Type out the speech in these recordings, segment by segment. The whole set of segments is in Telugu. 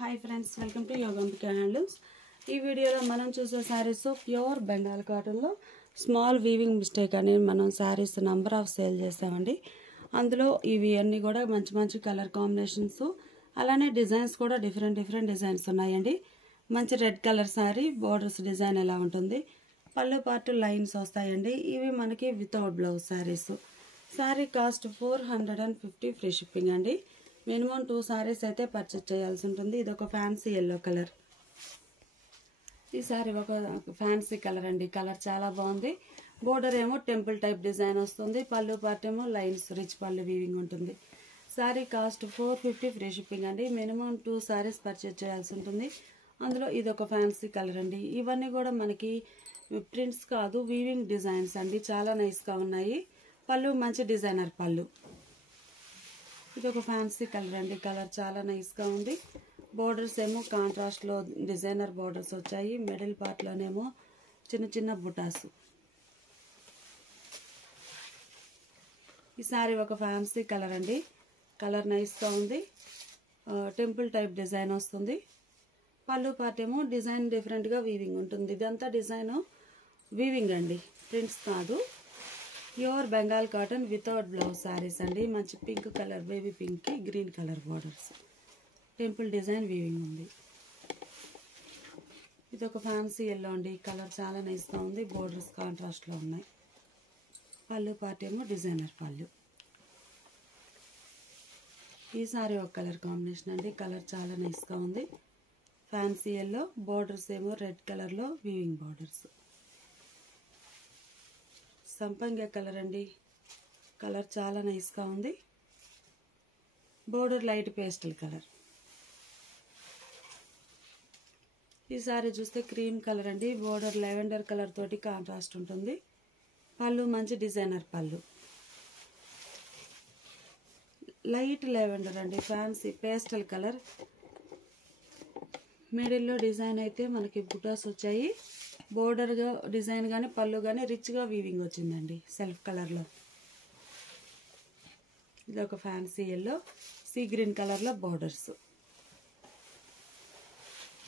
Hi friends, welcome to Yogambika handlooms. ఈ వీడియోలో మనం చూసే శారీస్ ప్యూర్ బెంగాల్ కాటన్లో స్మాల్ వీవింగ్ మిస్టేక్ అని మనం శారీస్ నంబర్ ఆఫ్ సేల్ చేసామండి. అందులో ఇవి అన్నీ కూడా మంచి మంచి కలర్ కాంబినేషన్స్, అలానే డిజైన్స్ కూడా డిఫరెంట్ డిజైన్స్ ఉన్నాయండి. మంచి red colour sari, borders design ఎలా ఉంటుంది, పళ్ళు పార్ట్ లైన్స్ వస్తాయండి. ఇవి మనకి without blouse saris. Sari cost 450 free shipping అండి. మినిమం 2 సారీస్ అయితే పర్చేజ్ చేయాల్సి ఉంటుంది. ఇది ఒక ఫ్యాన్సీ ఎల్లో కలర్. ఈ సారీ ఒక ఫ్యాన్సీ కలర్ అండి. కలర్ చాలా బాగుంది. బోర్డర్ ఏమో టెంపుల్ టైప్ డిజైన్ వస్తుంది. పళ్ళు పార్ట్ ఏమో లైన్స్ రిచ్ పళ్ళు వీవింగ్ ఉంటుంది. సారీ కాస్ట్ 450 ఫ్రీ షిప్పింగ్ అండి. మినిమం 2 సారీస్ పర్చేజ్ చేయాల్సి ఉంటుంది. అందులో ఇది ఒక ఫ్యాన్సీ కలర్ అండి. ఇవన్నీ కూడా మనకి ప్రింట్స్ కాదు, వీవింగ్ డిజైన్స్ అండి. చాలా నైస్గా ఉన్నాయి. పళ్ళు మంచి డిజైనర్ పళ్ళు. ఇది ఒక ఫ్యాన్సీ కలర్ అండి. కలర్ చాలా నైస్గా ఉంది. బోర్డర్స్ ఏమో కాంట్రాస్ట్లో డిజైనర్ బోర్డర్స్ వచ్చాయి. మిడిల్ పార్ట్లోనేమో చిన్న చిన్న బుటాస్. ఈ సారీ ఒక ఫ్యాన్సీ కలర్ అండి. కలర్ నైస్గా ఉంది. టెంపుల్ టైప్ డిజైన్ వస్తుంది. పళ్ళు పార్ట్ ఏమో డిజైన్ డిఫరెంట్గా వీవింగ్ ఉంటుంది. ఇదంతా డిజైన్ వీవింగ్ అండి, ప్రింట్స్ కాదు. Pure Bengal cotton without blouse saris అండి. మంచి పింక్ కలర్, బేబీ పింక్కి green colour borders, temple design weaving ఉంది. ఇది ఒక ఫ్యాన్సీ ఎల్లో అండి. కలర్ చాలా నైస్గా ఉంది. బోర్డర్స్ కాంట్రాస్ట్లో ఉన్నాయి. పళ్ళు పార్ట్ ఏమో డిజైనర్ పళ్ళు. ఈ సారీ ఒక కలర్ కాంబినేషన్ అండి. కలర్ చాలా నైస్గా ఉంది. ఫ్యాన్సీ ఎల్లో, బోర్డర్స్ ఏమో రెడ్ కలర్లో వీవింగ్ బార్డర్స్. సంపంగి కలర్ అండి. కలర్ చాలా నైస్గా ఉంది. Border light pastel colour. ఈ సారీ చూస్తే క్రీమ్ కలర్ అండి. బోర్డర్ లెవెండర్ కలర్ తోటి కాంట్రాస్ట్ ఉంటుంది. పళ్ళు మంచి డిజైనర్ పళ్ళు. లైట్ లెవెండర్ అండి, ఫ్యాన్సీ పేస్టల్ కలర్. మిడిల్లో డిజైన్ అయితే మనకి బుటాస్ వచ్చాయి. బోర్డర్గా డిజైన్ కానీ పళ్ళు కానీ రిచ్గా వీవింగ్ వచ్చిందండి సెల్ఫ్ కలర్లో. ఇది ఒక ఫ్యాన్సీ ఎల్లో, సీ గ్రీన్ కలర్లో బోర్డర్స్.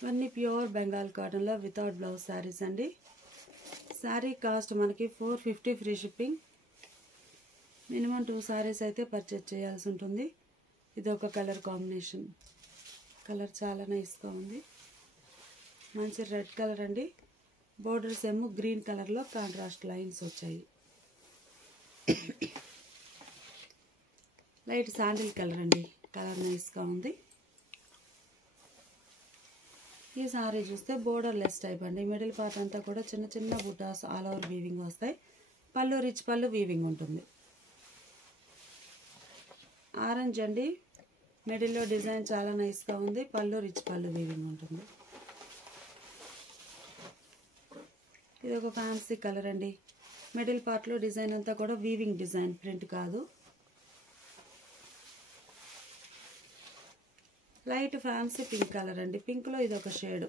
ఇవన్నీ ప్యూర్ బెంగాల్ కాటన్లో వితౌట్ బ్లౌజ్ శారీస్ అండి. శారీ కాస్ట్ మనకి 450 ఫ్రీ షిప్పింగ్. మినిమం 2 సారీస్ అయితే పర్చేజ్ చేయాల్సి ఉంటుంది. ఇది ఒక కలర్ కాంబినేషన్. కలర్ చాలా నైస్గా ఉంది. మంచి రెడ్ కలర్ అండి. బోర్డర్స్ ఏమో గ్రీన్ కలర్లో కాంట్రాస్ట్ లైన్స్ వచ్చాయి. లైట్ శాండిల్ కలర్ అండి. కలర్ నైస్గా ఉంది. ఈ సారీ చూస్తే బోర్డర్ లెస్ టైప్ అండి. మిడిల్ పార్ట్ అంతా కూడా చిన్న చిన్న బుటాస్ ఆల్ ఓవర్ వీవింగ్ వస్తాయి. పళ్ళు రిచ్ పళ్ళు వీవింగ్ ఉంటుంది. ఆరెంజ్ అండి. మిడిల్లో డిజైన్ చాలా నైస్గా ఉంది. పళ్ళు రిచ్ పళ్ళు వీవింగ్ ఉంటుంది. ఇది ఒక ఫ్యాన్సీ కలర్ అండి. మిడిల్ పార్ట్లో డిజైన్ అంతా కూడా వీవింగ్ డిజైన్, ప్రింట్ కాదు. లైట్ ఫ్యాన్సీ పింక్ కలర్ అండి. పింక్లో ఇది ఒక shade,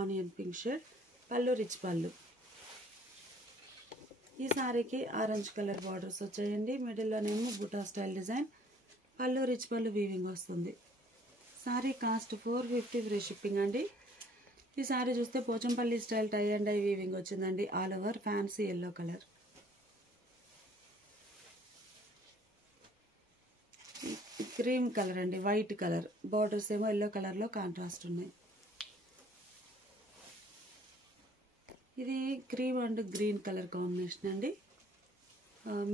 onion pink shade. Pallu rich pallu. ఈ సారీకి ఆరెంజ్ కలర్ బార్డర్స్ వచ్చాయండి. మిడిల్లోనేమో బుటా style design. Pallu rich pallu weaving వస్తుంది. సారీ కాస్ట్ 450 ఫ్రీ షిప్పింగ్ అండి. ఈ సారీ చూస్తే Pochampally style tie and dye weaving వచ్చిందండి. All over fancy yellow colour. Cream colour అండి, వైట్ కలర్. బార్డర్స్ ఏమో ఎల్లో కలర్లో కాంట్రాస్ట్ ఉన్నాయి. ఇది cream and green colour combination అండి.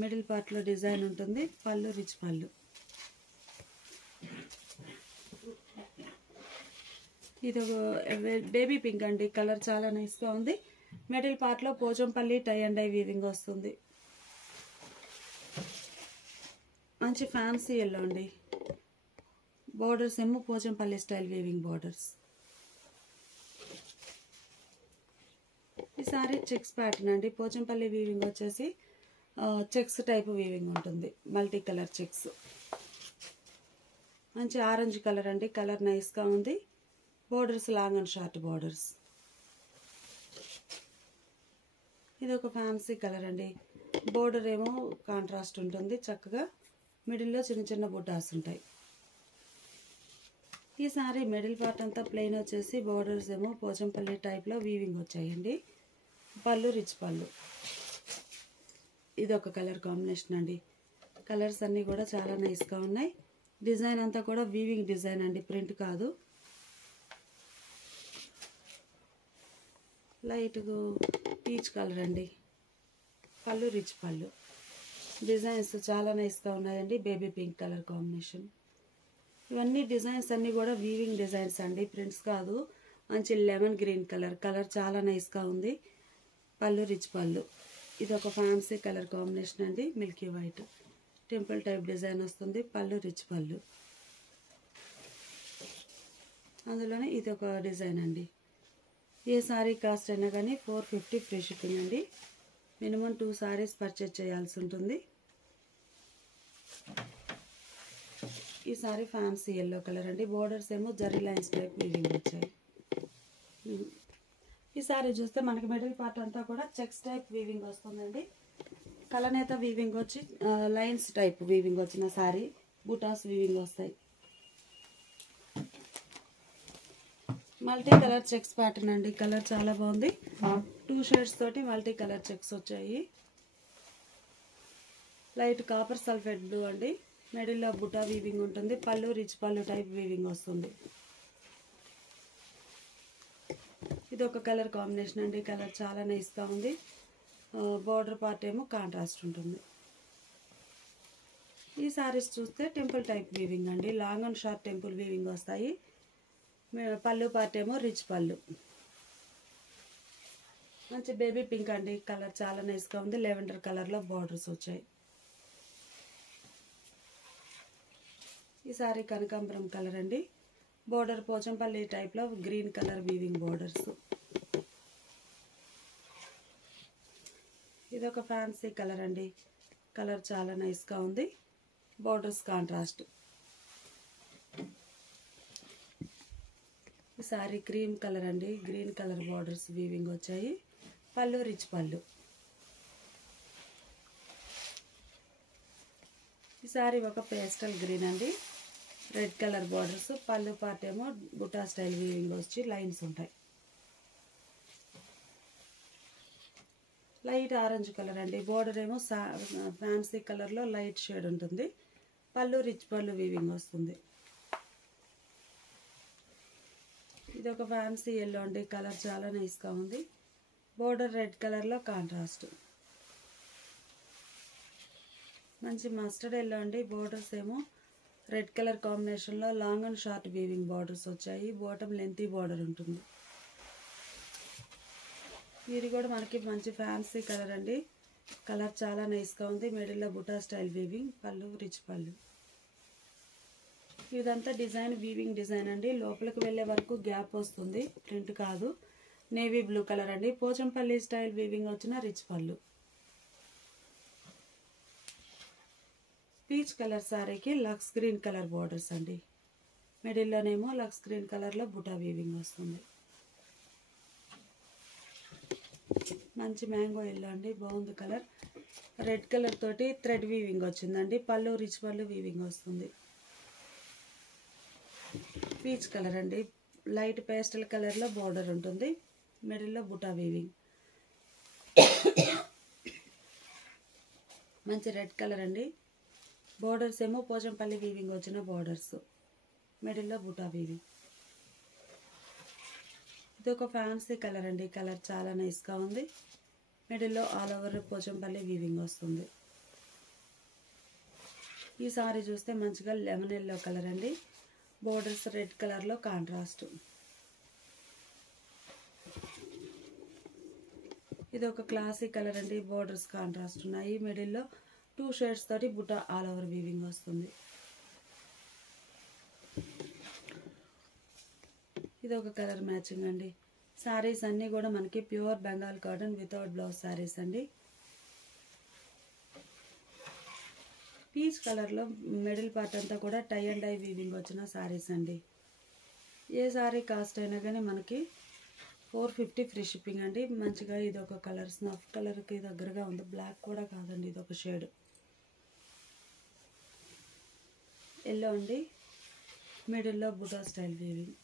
మిడిల్ పార్ట్లో డిజైన్ ఉంటుంది. పళ్ళు రిచ్ పళ్ళు. ఇది బేబీ పింక్ అండి. కలర్ చాలా నైస్గా ఉంది. మిడిల్ పార్ట్లో Pochampally tie and dye weaving వస్తుంది. మంచి ఫ్యాన్సీ ఎల్లో అండి. బోర్డర్స్ ఏమో పోచంపల్లి స్టైల్ వీవింగ్ బోర్డర్స్. ఈ సారీ చెక్స్ ప్యాటర్న్ అండి. పోచంపల్లి వీవింగ్ వచ్చేసి చెక్స్ టైప్ వీవింగ్ ఉంటుంది. Multi colour checks. మంచి ఆరెంజ్ కలర్ అండి. కలర్ నైస్గా ఉంది. Borders long and short borders. ఇది ఒక ఫ్యాన్సీ కలర్ అండి. బోర్డర్ ఏమో కాంట్రాస్ట్ ఉంటుంది చక్కగా. మిడిల్లో చిన్న చిన్న బుటాస్ ఉంటాయి. ఈ సారీ మిడిల్ పార్ట్ అంతా ప్లెయిన్ వచ్చేసి బోర్డర్స్ ఏమో పోచంపల్లి టైప్లో వీవింగ్ వచ్చాయండి. పళ్ళు రిచ్ పళ్ళు. ఇది ఒక కలర్ కాంబినేషన్ అండి. కలర్స్ అన్నీ కూడా చాలా నైస్గా ఉన్నాయి. డిజైన్ అంతా కూడా వీవింగ్ డిజైన్ అండి, ప్రింట్ కాదు. లైట్ పీచ్ కలర్ అండి. పళ్ళు రిచ్ పళ్ళు. డిజైన్స్ చాలా నైస్గా ఉన్నాయండి. Baby pink colour combination. ఇవన్నీ డిజైన్స్ అన్నీ కూడా వీవింగ్ డిజైన్స్ అండి, ప్రింట్స్ కాదు. మంచి లెమన్ గ్రీన్ కలర్ చాలా నైస్గా ఉంది. పళ్ళు రిచ్ పళ్ళు. ఇది ఒక ఫ్యాన్సీ కలర్ కాంబినేషన్ అండి. Milky white temple type design వస్తుంది. పళ్ళు రిచ్ పళ్ళు. అందులోనే ఇది ఒక డిజైన్ అండి. ఏ సారీ కాస్ట్ అయినా కానీ 450 ఫ్రీ షిప్పింగ్ అండి. మినిమం 2 సారీస్ పర్చేజ్ చేయాల్సి ఉంటుంది. ఈ సారీ ఫ్యాన్సీ ఎల్లో కలర్ అండి. బోర్డర్స్ ఏమో జరీ లైన్స్ టైప్ వీవింగ్ వచ్చాయి. ఈ సారీ చూస్తే మనకి మిడిల్ పార్ట్ అంతా కూడా చెక్స్ టైప్ వీవింగ్ వస్తుందండి. కలనేత వీవింగ్ వచ్చి లైన్స్ టైప్ వీవింగ్ వచ్చిన సారీ. బూటాస్ వీవింగ్ వస్తాయి. మల్టీ కలర్ చెక్స్ ప్యాటర్న్ అండి. కలర్ చాలా బాగుంది. 2 షేడ్స్ తోటి మల్టీ కలర్ చెక్స్ వచ్చాయి. లైట్ కాపర్ సల్ఫేట్ బ్లూ అండి. మిడిల్లో బుటా వీవింగ్ ఉంటుంది. పళ్ళు రిచ్ పళ్ళు టైప్ వీవింగ్ వస్తుంది. ఇది ఒక కలర్ కాంబినేషన్ అండి. కలర్ చాలా నైస్గా ఉంది. బోర్డర్ పార్ట్ ఏమో కాంట్రాస్ట్ ఉంటుంది. ఈ సారీస్ చూస్తే టెంపుల్ టైప్ వీవింగ్ అండి. Long and short temple weaving వస్తాయి. పళ్ళు పార్ట్ ఏమో రిచ్ పళ్ళు. మంచి బేబీ పింక్ అండి. కలర్ చాలా నైస్గా ఉంది. లెవెండర్ కలర్లో బార్డర్స్ వచ్చాయి. ఈ సారీ కనకాంబరం కలర్ అండి. బోర్డర్ పోచంపల్లి టైప్లో గ్రీన్ కలర్ వీవింగ్ బోర్డర్స్. ఇది ఒక ఫ్యాన్సీ కలర్ అండి. కలర్ చాలా నైస్గా ఉంది. Borders contrast. ఈ సారీ క్రీమ్ కలర్ అండి. గ్రీన్ కలర్ బార్డర్స్ వీవింగ్ వచ్చాయి. పళ్ళు రిచ్ పళ్ళు. ఈ సారీ ఒక పేస్టల్ గ్రీన్ అండి. Red colour borders. పళ్ళు పార్ట్ ఏమో బుటా స్టైల్ వీవింగ్ వచ్చి లైన్స్ ఉంటాయి. లైట్ ఆరెంజ్ కలర్ అండి. బోర్డర్ ఏమో ఫ్యాన్సీ కలర్లో లైట్ షేడ్ ఉంటుంది. పళ్ళు రిచ్ పళ్ళు వీవింగ్ వస్తుంది. ఇది ఒక ఫ్యాన్సీ ఎల్లో అండి. కలర్ చాలా నైస్గా ఉంది. బోర్డర్ రెడ్ కలర్లో కాంట్రాస్ట్. మంచి మస్టర్డ్ ఎల్లో అండి. బోర్డర్స్ ఏమో రెడ్ కలర్ కాంబినేషన్లో long and short weaving borders వచ్చాయి. బాటమ్ లెంతీ బార్డర్ ఉంటుంది. ఇది కూడా మనకి మంచి ఫ్యాన్సీ కలర్ అండి. కలర్ చాలా నైస్గా ఉంది. మిడిల్లో బుటా స్టైల్ వీవింగ్. పళ్ళు రిచ్ పళ్ళు. ఇదంతా డిజైన్ వీవింగ్ డిజైన్ అండి. లోపలికి వెళ్ళే వరకు గ్యాప్ వస్తుంది, ప్రింట్ కాదు. నేవీ బ్లూ కలర్ అండి. పోచంపల్లి స్టైల్ వీవింగ్ వచ్చిన రిచ్ పళ్ళు. పీచ్ కలర్ సారీకి లక్స్ గ్రీన్ కలర్ బార్డర్స్ అండి. మిడిల్లోనేమో లక్స్ గ్రీన్ కలర్లో బుటా వీవింగ్ వస్తుంది. మంచి మ్యాంగో ఎల్లో అండి. బాగుంది కలర్. రెడ్ కలర్ తోటి థ్రెడ్ వీవింగ్ వచ్చిందండి. పళ్ళు రిచ్ పళ్ళు వీవింగ్ వస్తుంది. పీచ్ కలర్ అండి. లైట్ పేస్టల్ కలర్లో బార్డర్ ఉంటుంది. మిడిల్లో బుటా వీవింగ్. మంచి రెడ్ కలర్ అండి. బోర్డర్స్ ఏమో పోచంపల్లి వీవింగ్ వచ్చిన బోర్డర్స్. మిడిల్లో బుటా వీవింగ్. ఇది ఒక ఫ్యాన్సీ కలర్ అండి. కలర్ చాలా నైస్గా ఉంది. మిడిల్లో ఆల్ ఓవర్ పోచంపల్లి వీవింగ్ వస్తుంది. ఈ సారీ చూస్తే మంచిగా లెమన్ ఎల్లో కలర్ అండి. బోర్డర్స్ రెడ్ కలర్లో కాంట్రాస్ట్. ఇది ఒక క్లాసిక్ కలర్ అండి. బోర్డర్స్ కాంట్రాస్ట్ ఉన్నాయి. మిడిల్లో 2 షేడ్స్ తోటి బుటా ఆల్ ఓవర్ వీవింగ్ వస్తుంది. ఇది ఒక కలర్ మ్యాచింగ్ అండి. సారీస్ అన్నీ కూడా మనకి pure Bengal cotton without blouse saris అండి. పీచ్ కలర్లో మిడిల్ పార్ట్ అంతా కూడా టై అండ్ డై వీవింగ్ వచ్చిన సారీస్ అండి. ఏ సారీ కాస్ట్ అయినా కానీ మనకి 450 ఫ్రీ షిప్పింగ్ అండి. మంచిగా ఇది ఒక కలర్ స్నఫ్ కలర్కి దగ్గరగా ఉంది. బ్లాక్ కూడా కాదండి, ఇది ఒక షేడ్ ఎల్లో అండి. మిడిల్లో బుటా స్టైల్ వీవింగ్.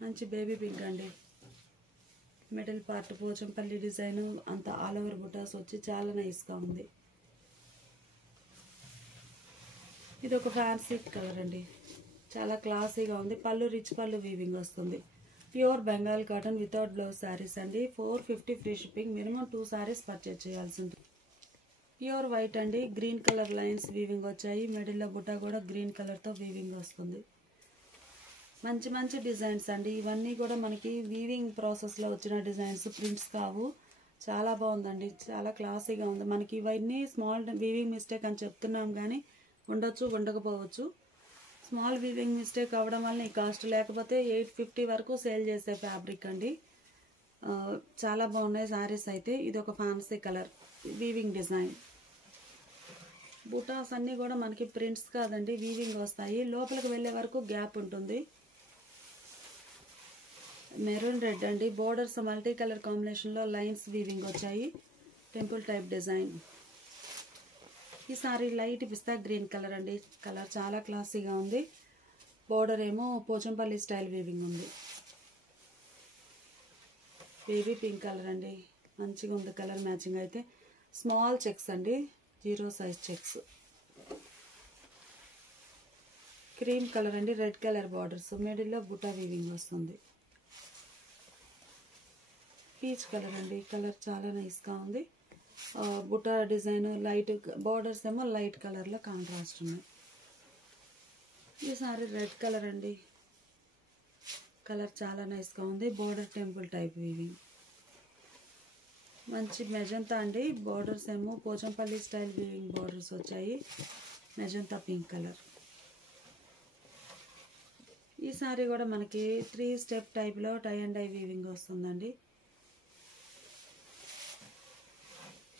మంచి బేబీ పింక్ అండి. మిడిల్ పార్ట్ పోచంపల్లి డిజైన్ అంతా ఆల్ ఓవర్ బుటాస్ వచ్చి చాలా నైస్గా ఉంది. ఇది ఒక ఫ్యాన్సీ కలర్ అండి, చాలా క్లాసీగా ఉంది. పళ్ళు రిచ్ పళ్ళు వీవింగ్ వస్తుంది. Pure Bengal cotton without blouse saris అండి. 450 free shipping. Minimum 2 saris purchase చేయాల్సి ఉంటుంది. ప్యూర్ వైట్ అండి, గ్రీన్ కలర్ లైన్స్ వీవింగ్ వచ్చాయి. మిడిల్లో బుటా కూడా గ్రీన్ కలర్తో వీవింగ్ వస్తుంది. మంచి మంచి డిజైన్స్ అండి. ఇవన్నీ కూడా మనకి వీవింగ్ ప్రాసెస్లో వచ్చిన డిజైన్స్, ప్రింట్స్ కావు. చాలా బాగుందండి, చాలా క్లాసీగా ఉంది. మనకి ఇవన్నీ స్మాల్ వీవింగ్ మిస్టేక్ అని చెప్తున్నాం కానీ ఉండొచ్చు, ఉండకపోవచ్చు. స్మాల్ వీవింగ్ మిస్టేక్ అవ్వడం వల్ల ఈ కాస్ట్, లేకపోతే 850 వరకు సేల్ చేసే ఫ్యాబ్రిక్ అండి. చాలా బాగున్నాయి శారీస్ అయితే. ఇది ఒక ఫ్యాన్సీ కలర్ వీవింగ్ డిజైన్. బుటాస్ అన్నీ కూడా మనకి ప్రింట్స్ కాదండి, వీవింగ్ వస్తాయి. లోపలికి వెళ్ళే వరకు గ్యాప్ ఉంటుంది. మెరూన్ రెడ్ అండి, బోర్డర్స్ మల్టీ కలర్ కాంబినేషన్లో లైన్స్ వీవింగ్ వచ్చాయి. Temple type design. ఈ sari light pista green colour అండి. కలర్ చాలా క్లాసీగా ఉంది. బోర్డర్ ఏమో పోచంపల్లి స్టైల్ వీవింగ్ ఉంది. బేబీ పింక్ కలర్ అండి, మంచిగా ఉంది కలర్ మ్యాచింగ్ అయితే. స్మాల్ చెక్స్ అండి, 0 సైజ్ చెక్స్. క్రీమ్ కలర్ అండి, రెడ్ కలర్ బార్డర్స్. మిడిల్లో బుటా వీవింగ్ వస్తుంది. పీచ్ కలర్ అండి, కలర్ చాలా నైస్గా ఉంది. బుటా డిజైన్ లైట్, బార్డర్స్ ఏమో లైట్ కలర్లో కాంట్రాస్ట్ ఉన్నాయి. ఈ సారీ రెడ్ కలర్ అండి, కలర్ చాలా నైస్గా ఉంది. Border temple type weaving. మంచి మెజంతా అండి, బార్డర్స్ ఏమో పోచంపల్లి స్టైల్ వీవింగ్ బార్డర్స్ వచ్చాయి. Magenta pink colour. ఈ సారీ కూడా మనకి 3 స్టెప్ టైప్లో టై అండ్ డై వీవింగ్ వస్తుందండి.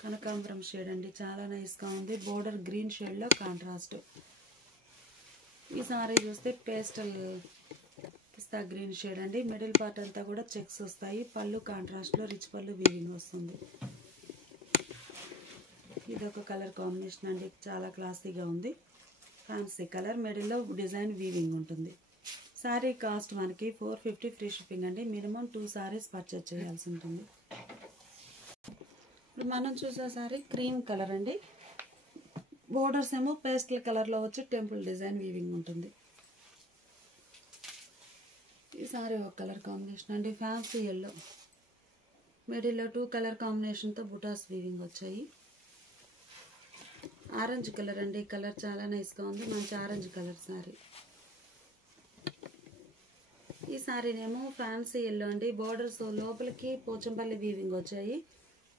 కనకాంబరం షేడ్ అండి, చాలా నైస్గా ఉంది. బోర్డర్ గ్రీన్ షేడ్లో కాంట్రాస్ట్. ఈ సారీ చూస్తే పేస్టల్ పిస్తా గ్రీన్ షేడ్ అండి. మిడిల్ పార్ట్ అంతా కూడా చెక్స్ వస్తాయి. పళ్ళు కాంట్రాస్ట్లో రిచ్ పళ్ళు వీవింగ్ వస్తుంది. ఇదొక కలర్ కాంబినేషన్ అండి, చాలా క్లాసీగా ఉంది. ఫ్యాన్సీ కలర్, మిడిల్లో డిజైన్ వీవింగ్ ఉంటుంది. శారీ కాస్ట్ మనకి 450 ఫ్రీ షిప్పింగ్ అండి. మినిమం 2 శారీస్ పర్చేజ్ చేయాల్సి ఉంటుంది. ఇప్పుడు మనం చూసే సారీ క్రీమ్ కలర్ అండి. బోర్డర్స్ ఏమో పేస్టల్ కలర్లో వచ్చి టెంపుల్ డిజైన్ వీవింగ్ ఉంటుంది. ఈ సారీ ఒక కలర్ కాంబినేషన్ అండి, ఫ్యాన్సీ ఎల్లో. మిడిల్లో 2 కలర్ కాంబినేషన్తో బుటాస్ వీవింగ్ వచ్చాయి. ఆరెంజ్ కలర్ అండి, కలర్ చాలా నైస్గా ఉంది. మంచి ఆరెంజ్ కలర్ సారీ. ఈ సారీనేమో ఫ్యాన్సీ ఎల్లో అండి. బోర్డర్స్ లోపలికి పోచంపల్లి వీవింగ్ వచ్చాయి.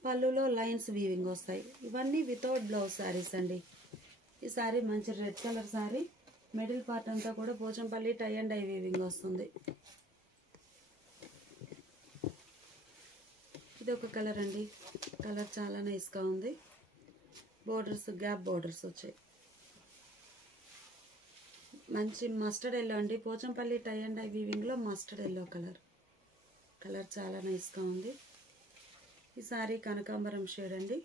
పళ్ళులో లైన్స్ వీవింగ్ వస్తాయి. ఇవన్నీ వితౌట్ బ్లౌజ్ శారీస్ అండి. ఈ సారీ మంచి red colour sari. Middle part అంతా కూడా Pochampally tie and dye weaving వస్తుంది. ఇది ఒక కలర్ అండి, కలర్ చాలా నైస్గా ఉంది. బోర్డర్స్ గ్యాప్ బోర్డర్స్ వచ్చాయి. మంచి మస్టర్డ్ ఎల్లో అండి, పోచంపల్లి టై అండ్ డై వీవింగ్లో మస్టర్డ్ ఎల్లో కలర్. కలర్ చాలా నైస్గా ఉంది. ఈ సారీ కనకాంబరం షేడ్ అండి.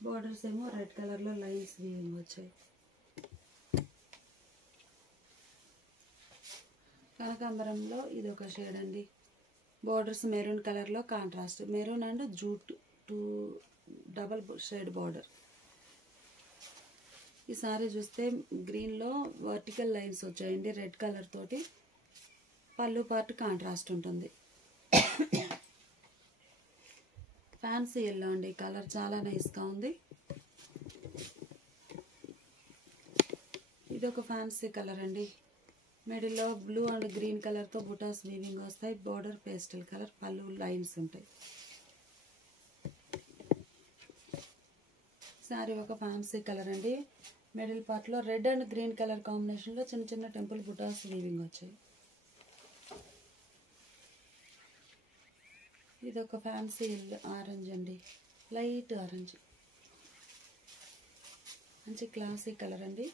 బోర్డర్స్ ఏమో రెడ్ కలర్లో లైన్స్ వీవింగ్ వచ్చాయి. కనకాంబరంలో ఇది ఒక షేడ్ అండి. బోర్డర్స్ మెరూన్ కలర్లో contrast. Maroon and jute 2 double shade border. ఈ సారీ చూస్తే గ్రీన్లో వర్టికల్ లైన్స్ వచ్చాయండి రెడ్ కలర్ తోటి. పళ్ళు పార్ట్ కాంట్రాస్ట్ ఉంటుంది. ఫ్యాన్సీ ఎల్లో అండి, కలర్ చాలా నైస్గా ఉంది. ఇది ఒక ఫ్యాన్సీ కలర్ అండి. మిడిల్లో బ్లూ అండ్ గ్రీన్ కలర్తో బుటాస్ వీవింగ్ వస్తాయి. బోర్డర్ పేస్టల్ కలర్, పళ్ళు లైన్స్ ఉంటాయి. సారీ ఒక ఫ్యాన్సీ కలర్ అండి. మిడిల్ పార్ట్లో రెడ్ అండ్ గ్రీన్ కలర్ కాంబినేషన్లో చిన్న చిన్న టెంపుల్ బుటాస్ వీవింగ్ వచ్చాయి. ఇది ఒక ఫ్యాన్సీ ఆరెంజ్ అండి, లైట్ ఆరెంజ్. మంచి క్లాసీ కలర్ అండి.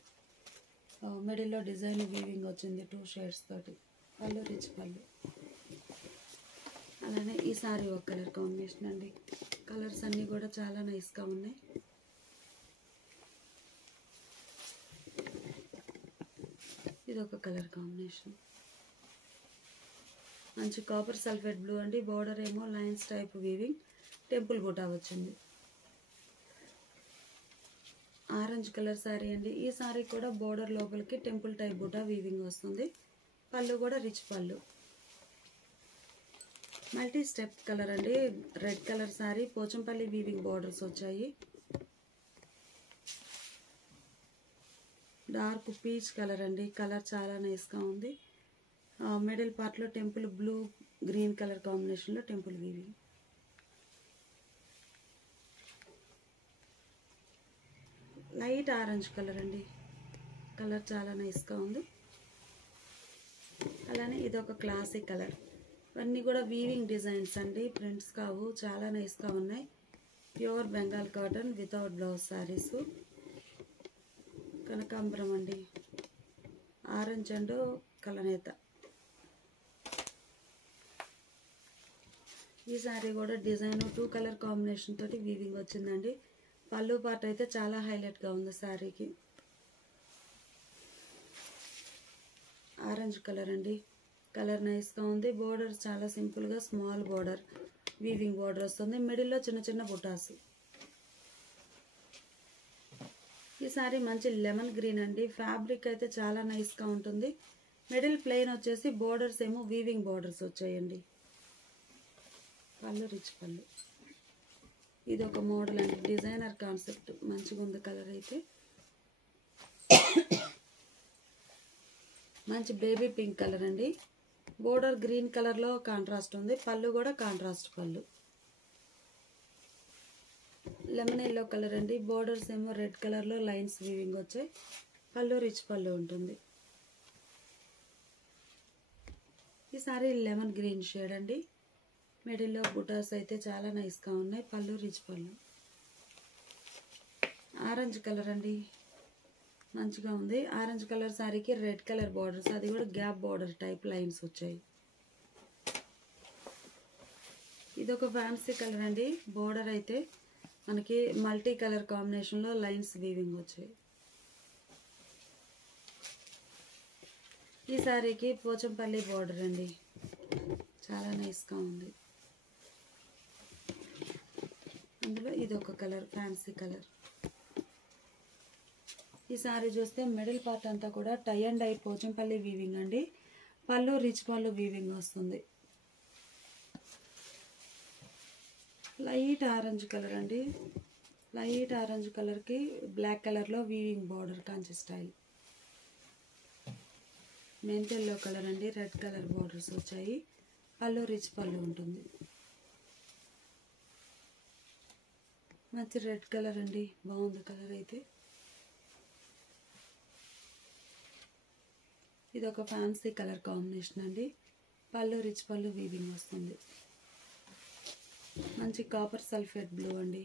మిడిల్లో డిజైన్ వీవింగ్ వచ్చింది 2 షేడ్స్ తోటి. పళ్ళు రిచ్ పళ్ళు. అలానే ఈ సారీ ఒక కలర్ కాంబినేషన్ అండి. కలర్స్ అన్నీ కూడా చాలా నైస్గా ఉన్నాయి. ఇది ఒక కలర్ కాంబినేషన్, మంచి కాపర్ సల్ఫేట్ బ్లూ అండి. బార్డర్ ఏమో లైన్స్ టైప్ వీవింగ్, టెంపుల్ బూటా వచ్చింది. ఆరెంజ్ కలర్ శారీ అండి. ఈ శారీ కూడా బోర్డర్ లోపలికి టెంపుల్ టైప్ బూటా వీవింగ్ వస్తుంది. పళ్ళు కూడా rich pallu. Multi step colour అండి, red colour sari, Pochampally weaving borders వచ్చాయి. డార్క్ పీచ్ కలర్ అండి, కలర్ చాలా నైస్గా ఉంది. మిడిల్ పార్ట్లో టెంపుల్ బ్లూ గ్రీన్ కలర్ కాంబినేషన్లో temple weaving. Light orange colour అండి, కలర్ చాలా నైస్గా ఉంది. అలానే ఇది ఒక క్లాసిక్ కలర్. ఇవన్నీ కూడా వీవింగ్ డిజైన్స్ అండి, ప్రింట్స్ కావు, చాలా నైస్గా ఉన్నాయి. Pure Bengal cotton without blouse saris. కనకాంబరం అండి, ఆరెంజ్ అండ్ కలనేత. ఈ శారీ కూడా డిజైన్ 2 కలర్ కాంబినేషన్ తోటి వీవింగ్ వచ్చిందండి. పళ్ళు పార్ట్ అయితే చాలా హైలైట్గా ఉంది శారీకి. ఆరెంజ్ కలర్ అండి, కలర్ నైస్గా ఉంది. బోర్డర్ చాలా సింపుల్గా స్మాల్ బోర్డర్ వీవింగ్ బోర్డర్ వస్తుంది. మిడిల్లో చిన్న చిన్న బుటాస్. ఈ సారీ మంచి లెమన్ గ్రీన్ అండి, ఫ్యాబ్రిక్ అయితే చాలా నైస్గా ఉంటుంది. మిడిల్ ప్లెయిన్ వచ్చేసి బోర్డర్స్ ఏమో వీవింగ్ బోర్డర్స్ వచ్చాయండి. పళ్ళు రిచ్ పళ్ళు. ఇది ఒక మోడల్ అండి, డిజైనర్ కాన్సెప్ట్, మంచిగా ఉంది కలర్ అయితే. మంచి బేబీ పింక్ కలర్ అండి, బోర్డర్ గ్రీన్ కలర్లో కాంట్రాస్ట్ ఉంది. పళ్ళు కూడా కాంట్రాస్ట్ పళ్ళు. లెమన్ ఎల్లో కలర్ అండి, బోర్డర్స్ ఏమో రెడ్ కలర్లో లైన్స్ వీవింగ్ వచ్చాయి. పళ్ళు రిచ్ పళ్ళు ఉంటుంది. ఈ సారీ లెమన్ గ్రీన్ షేడ్ అండి, మిడిల్లో బుటాస్ అయితే చాలా నైస్గా ఉన్నాయి. పళ్ళు రిచ్ పళ్ళు. ఆరెంజ్ కలర్ అండి, మంచిగా ఉంది. ఆరెంజ్ కలర్ శారీకి రెడ్ కలర్ బార్డర్స్, అది కూడా గ్యాప్ బార్డర్ టైప్ లైన్స్ వచ్చాయి. ఇది ఒక ఫ్యాన్సీ కలర్ అండి, బార్డర్ అయితే మనకి మల్టీ కలర్ కాంబినేషన్లో లైన్స్ వీవింగ్ వచ్చాయి. ఈ శారీకి పోచంపల్లి బార్డర్ అండి, చాలా నైస్గా ఉంది. అందులో ఇది ఒక కలర్ ఫ్యాన్సీ కలర్. ఈ శారీ చూస్తే మిడిల్ పార్ట్ అంతా కూడా tie and dye Pochampally weaving అండి. పళ్ళు రిచ్ పళ్ళు వీవింగ్ వస్తుంది. లైట్ ఆరెంజ్ కలర్ అండి, లైట్ ఆరెంజ్ కలర్కి బ్లాక్ కలర్లో వీవింగ్ బార్డర్ కంచి స్టైల్. మెంత్ ఎల్లో కలర్ అండి, రెడ్ కలర్ బార్డర్స్ వచ్చాయి. పళ్ళు రిచ్ పళ్ళు ఉంటుంది. మంచి రెడ్ కలర్ అండి, బాగుంది కలర్ అయితే. ఇది ఒక ఫ్యాన్సీ కలర్ కాంబినేషన్ అండి, పళ్ళు రిచ్ పళ్ళు వీవింగ్ వస్తుంది. మంచి కాపర్ సల్ఫేట్ బ్లూ అండి,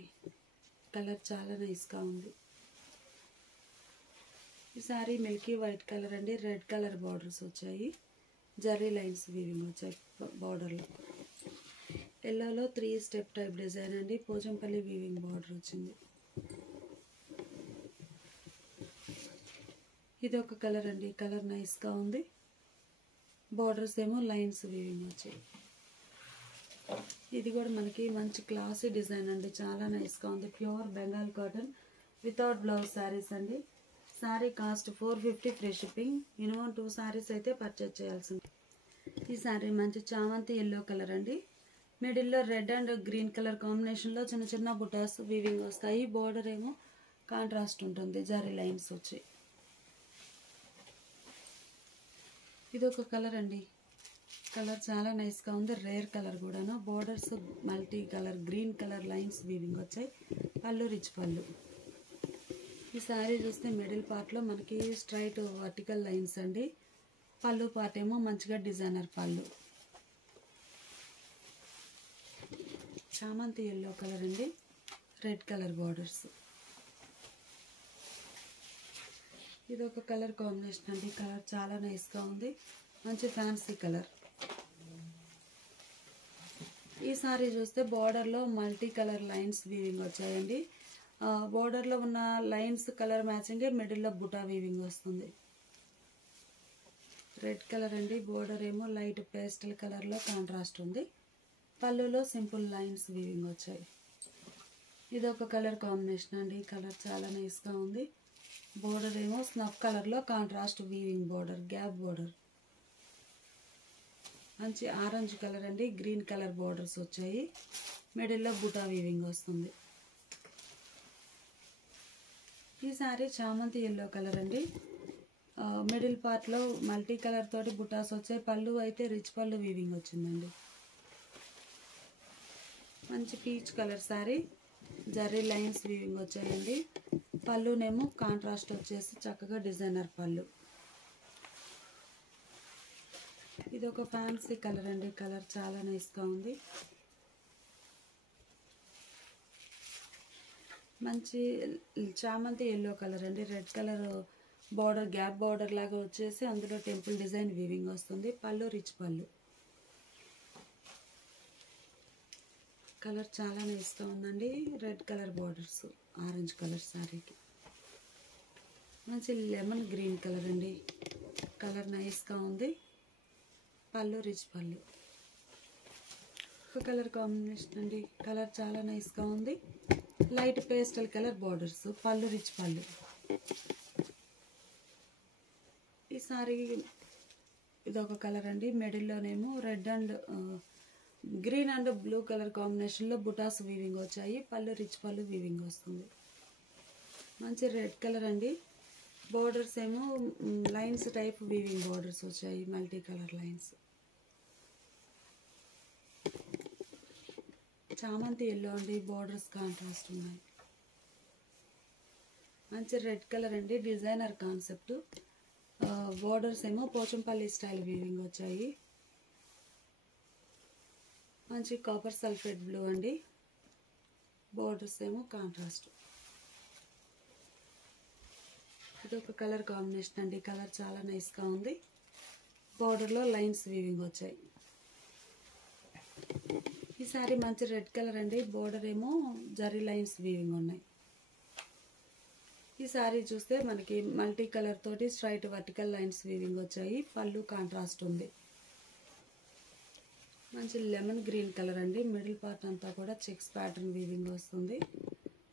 కలర్ చాలా నైస్గా ఉంది. ఈ సారీ మిల్కీ వైట్ కలర్ అండి, రెడ్ కలర్ బార్డర్స్ వచ్చాయి. జరీ లైన్స్ వీవింగ్ వచ్చాయి బార్డర్లో. ఎల్లోలో 3 స్టెప్ టైప్ డిజైన్ అండి, పోచంపల్లి వీవింగ్ బార్డర్ వచ్చింది. ఇది ఒక కలర్ అండి, కలర్ నైస్గా ఉంది. బార్డర్స్ ఏమో లైన్స్ వీవింగ్ వచ్చాయి. ఇది కూడా మనకి మంచి క్లాసీ డిజైన్ అండి, చాలా నైస్గా ఉంది. Pure Bengal cotton without blouse saris అండి. Sari cost 450 free shipping. Minimum 2 saris అయితే పర్చేజ్ చేయాల్సింది. ఈ శారీ మంచి చామంతి ఎల్లో కలర్ అండి, మిడిల్లో రెడ్ అండ్ గ్రీన్ కలర్ కాంబినేషన్లో చిన్న చిన్న బుటాస్ వీవింగ్ వస్తాయి. బోర్డర్ ఏమో కాంట్రాస్ట్ ఉంటుంది, జరీ లైన్స్ వచ్చాయి. ఇది ఒక కలర్ అండి, కలర్ చాలా నైస్గా ఉంది, రేర్ కలర్ కూడాను. Borders multi colour green colour lines weaving వచ్చాయి. పళ్ళు రిచ్ పళ్ళు. ఈ శారీ చూస్తే మిడిల్ పార్ట్లో మనకి స్ట్రైట్ వర్టికల్ లైన్స్ అండి. పళ్ళు పార్ట్ ఏమో మంచిగా డిజైనర్ పళ్ళు. చామంతి ఎల్లో కలర్ అండి, రెడ్ కలర్ బార్డర్స్. ఇది ఒక కలర్ కాంబినేషన్ అండి, కలర్ చాలా నైస్గా ఉంది, మంచి ఫ్యాన్సీ కలర్. ఈ సారీ చూస్తే బార్డర్లో మల్టీ కలర్ లైన్స్ వీవింగ్ వచ్చాయండి. బార్డర్లో ఉన్న లైన్స్ కలర్ మ్యాచింగే మిడిల్లో బుటా వీవింగ్ వస్తుంది. రెడ్ కలర్ అండి. బోర్డర్ ఏమో లైట్ పేస్టల్ కలర్లో కాంట్రాస్ట్ ఉంది. పళ్ళులో సింపుల్ లైన్స్ వీవింగ్ వచ్చాయి. ఇదొక కలర్ కాంబినేషన్ అండి. కలర్ చాలా నైస్గా ఉంది. బోర్డర్ ఏమో స్నఫ్ కలర్లో contrast weaving border, gap border. మంచి ఆరెంజ్ కలర్ అండి. గ్రీన్ కలర్ బోర్డర్స్ వచ్చాయి. మిడిల్లో బుటా వీవింగ్ వస్తుంది. ఈ సారీ చామంతి ఎల్లో కలర్ అండి. మిడిల్ పార్ట్లో మల్టీ కలర్ తోటి బుటాస్ వచ్చాయి. పళ్ళు అయితే రిచ్ పళ్ళు వీవింగ్ వచ్చిందండి. మంచి peach colour sorry, zari lines weaving వచ్చాయండి. పళ్ళునేమో కాంట్రాస్ట్ వచ్చేసి చక్కగా డిజైనర్ పళ్ళు. ఇది ఒక ఫ్యాన్సీ కలర్ అండి. కలర్ చాలా నైస్గా ఉంది. మంచి చామంతి ఎల్లో కలర్ అండి. Red colour border, gap border లాగా వచ్చేసి అందులో టెంపుల్ డిజైన్ వీవింగ్ వస్తుంది. పళ్ళు రిచ్ పళ్ళు. కలర్ చాలా నైస్గా ఉందండి. Red colour borders, orange colour శారీకి. మంచి లెమన్ గ్రీన్ కలర్ అండి. కలర్ నైస్గా ఉంది. పళ్ళు రిచ్ పళ్ళు. ఒక కలర్ కాంబినేషన్ అండి. కలర్ చాలా నైస్గా ఉంది. Light pastel colour borders, pallu rich pallu. ఈ సారీ ఇదొక కలర్ అండి. మిడిల్లోనేమో red and green and blue colour కాంబినేషన్లో బుటాస్ వీవింగ్ వచ్చాయి. పళ్ళు రిచ్ పళ్ళు వీవింగ్ వస్తుంది. మంచి రెడ్ కలర్ అండి. బోర్డర్స్ ఏమో లైన్స్ టైప్ వీవింగ్ బోర్డర్స్ వచ్చాయి. Multi colour lines. చామంతి ఎల్లో అండి. బోర్డర్స్ కాంట్రాస్ట్ ఉన్నాయి. మంచి రెడ్ కలర్ అండి. Designer concept. బోర్డర్స్ ఏమో పోచంపల్లి స్టైల్ వీవింగ్ వచ్చాయి. మంచి కాపర్ సల్ఫేట్ బ్లూ అండి. బోర్డర్స్ ఏమో కాంట్రాస్ట్. ఇదొక కలర్ కాంబినేషన్ అండి. కలర్ చాలా నైస్గా ఉంది. బోర్డర్లో లైన్స్ వీవింగ్ వచ్చాయి. ఈ సారీ మంచి రెడ్ కలర్ అండి. బోర్డర్ ఏమో జరీ లైన్స్ వీవింగ్ ఉన్నాయి. ఈ సారీ చూస్తే మనకి మల్టీ కలర్ తోటి స్ట్రైట్ వర్టికల్ లైన్స్ వీవింగ్ వచ్చాయి. పళ్ళు కాంట్రాస్ట్ ఉంది. మంచి లెమన్ గ్రీన్ కలర్ అండి. మిడిల్ పార్ట్ అంతా కూడా చెక్స్ ప్యాటర్న్ వీవింగ్ వస్తుంది.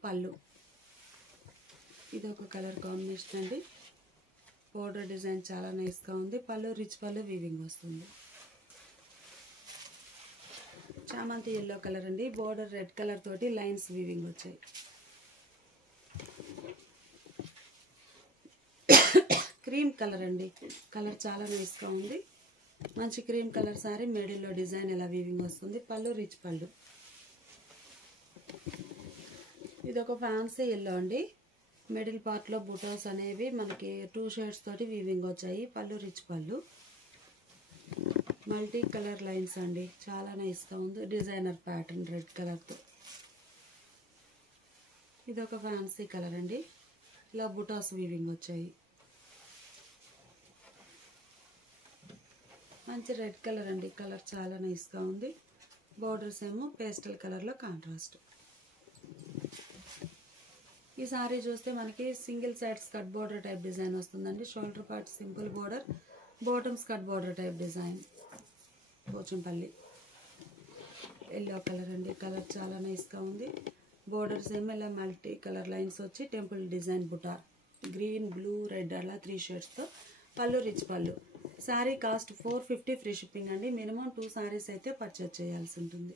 పళ్ళు. ఇది ఒక కలర్ కాంబినేషన్ అండి. బోర్డర్ డిజైన్ చాలా నైస్గా ఉంది. పళ్ళు రిచ్ పళ్ళు వీవింగ్ వస్తుంది. చామంతి ఎల్లో కలర్ అండి. బోర్డర్ రెడ్ కలర్ తోటి లైన్స్ వీవింగ్ వచ్చాయి. క్రీమ్ కలర్ అండి. కలర్ చాలా నైస్గా ఉంది. మంచి క్రీమ్ కలర్ సారీ. మిడిల్లో డిజైన్ ఎలా వీవింగ్ వస్తుంది. పళ్ళు రిచ్ పళ్ళు. ఇది ఒక ఫ్యాన్సీ ఎల్లో అండి. మిడిల్ పార్ట్లో బుటాస్ అనేవి మనకి 2 షేడ్స్ తోటి వీవింగ్ వచ్చాయి. Pallu rich pallu. Multi colour lines అండి. చాలా నైస్గా ఉంది. డిజైనర్ ప్యాటర్న్ రెడ్ కలర్తో. ఇదొక ఫ్యాన్సీ కలర్ అండి. ఇలా బుటాస్ వీవింగ్ వచ్చాయి. మంచి రెడ్ కలర్ అండి. కలర్ చాలా నైస్గా ఉంది. బోర్డర్స్ ఏమో పేస్టల్ కలర్లో కాంట్రాస్ట్. ఈ సారీ చూస్తే మనకి single side skirt border type design వస్తుందండి. Shoulder part simple border, bottom skirt border type design. Pochampally yellow colour అండి. కలర్ చాలా నైస్గా ఉంది. బోర్డర్స్ ఏమో ఇలా మల్టీ కలర్ లైన్స్ వచ్చి టెంపుల్ డిజైన్ బుటా, గ్రీన్ బ్లూ రెడ్ అలా 3 షేడ్స్తో. Pallu rich pallu. Sari cost 450 free shipping అండి. మినిమం 2 సారీస్ అయితే పర్చేజ్ చేయాల్సి ఉంటుంది.